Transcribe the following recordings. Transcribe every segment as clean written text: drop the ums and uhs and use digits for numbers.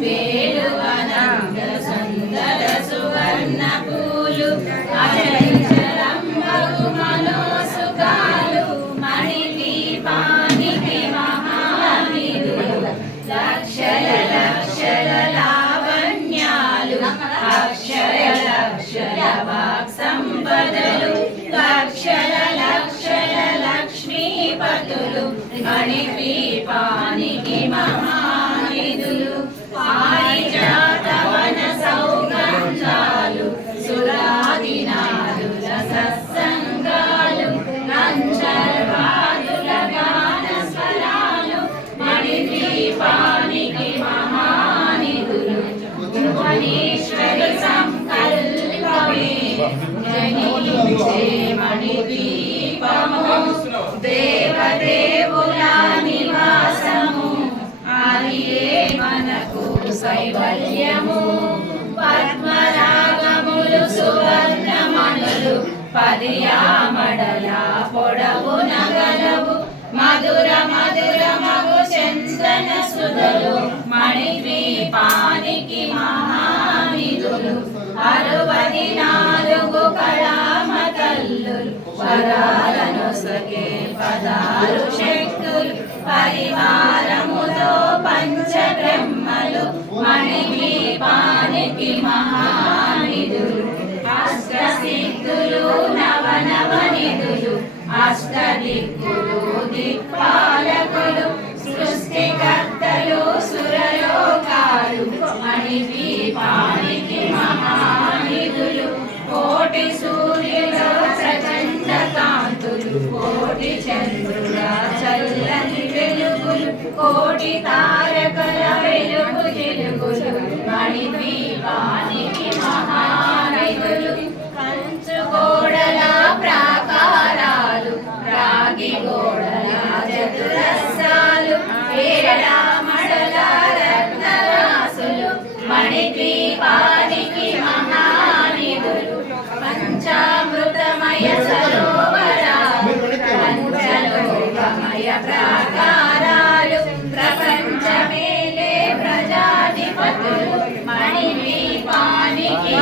వేలువనంద సుందర సువర్ణ పూలు మనోసుగాలు మణిదీపానికి మహానిధులు లక్షల లక్షల లావణ్యాలు అక్షయ లక్షల వాక్ సంపదలు లక్షల లక్షల లక్ష్మీపతులు మణిదీపానికి మహానిధులు పారిజాతవన సౌగంధాలు సురాదినాదుల సత్సంగాలు గంధర్వాదుల గాన స్వరాలు మణిదీపానికి మహానిధులు భువనేశ్వరి సంకల్పమే జనించే మణిదీపము దేవదేవుల నివాసము ఆదియే మనకు శైవల్యము పద్మరాగములు సువర్ణమణులు పదియామడల పొడవు నగలవు మధుర మధుర మగు చందన సుధలు మణిద్వీపానికి మహానిధులు 64 కళామతల్లులు వరాలను సగే 16 శక్తులు పరివారముతో పంచబ్రహ్మలు మణిద్వీపానికి మహానిధులు అష్టసిద్ధులు నవనవనిధులు అష్టదిక్కులు దిక్పాలకులు సృష్టికర్తలు సురలోకాలు మణిద్వీపానికి మహానిధులు కోటి సూర్యుల ప్రచండ కాంతులు కోటి చంద్రుల చల్లని వెలుగులు కోటి తారకల వెలుగు తెలుగులు మణిద్వీపానికి మహానిధులు కంచు గోడల ప్రాకారాలు రాగి గోడల చతురస్రాలు ఏడామడల రత్నరాసులు మణిద్వీపానికి మహానిధులు పంచామృతమయ సరోవరాలు పంచలోకమయ ప్రాకారాలు ప్రపంచమేలే ప్రజాధిపతులు మణిద్వీపానికి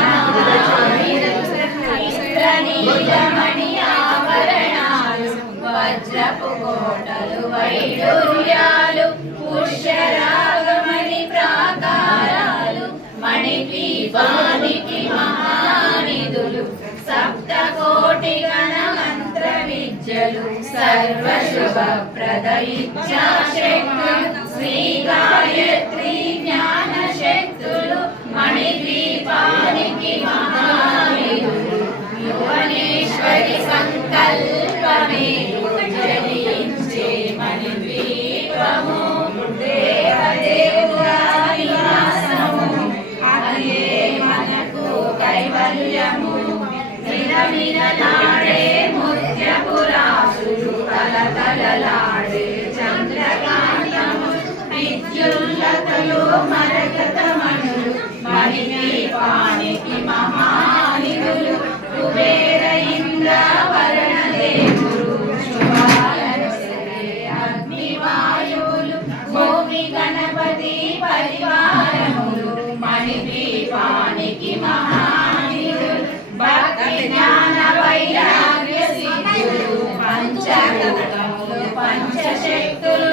నీలమణి ఆభరణాలు వజ్రపు కోటలు వైడూర్యాలు పుష్యరాగమణి ప్రాకారాలు మణిద్వీపానికి మహానిధులు సప్తకోటి గణ మంత్ర విద్యలు సర్వశుభప్రద ఇచ్ఛాశక్తులు శ్రీ గాయత్రి జ్ఞాన శక్తులు మణిద్వీపానికి మహానిధులు భువనేశ్వరి సంకల్పమే జనించే మణిద్వీపము దేవదేవుల నివాసము అదే మనకు కైవల్యము విలవిలలాడే ముత్యపురాసులు తలతలలాడే చంద్రకాంతము విద్యుల్లతలు మరకతమణులు మణిద్వీపానికి మహానిధులు కుబేర ఇంద్ర వరుణ దేవుడు శుభాలను అగ్నివాయువులు భూమి గణపతి పరివారములు మణిద్వీపానికి మహానిధులు భక్తి జ్ఞాన వైరాగ్య సిద్ధులు పంచభూతములు పంచశక్తులు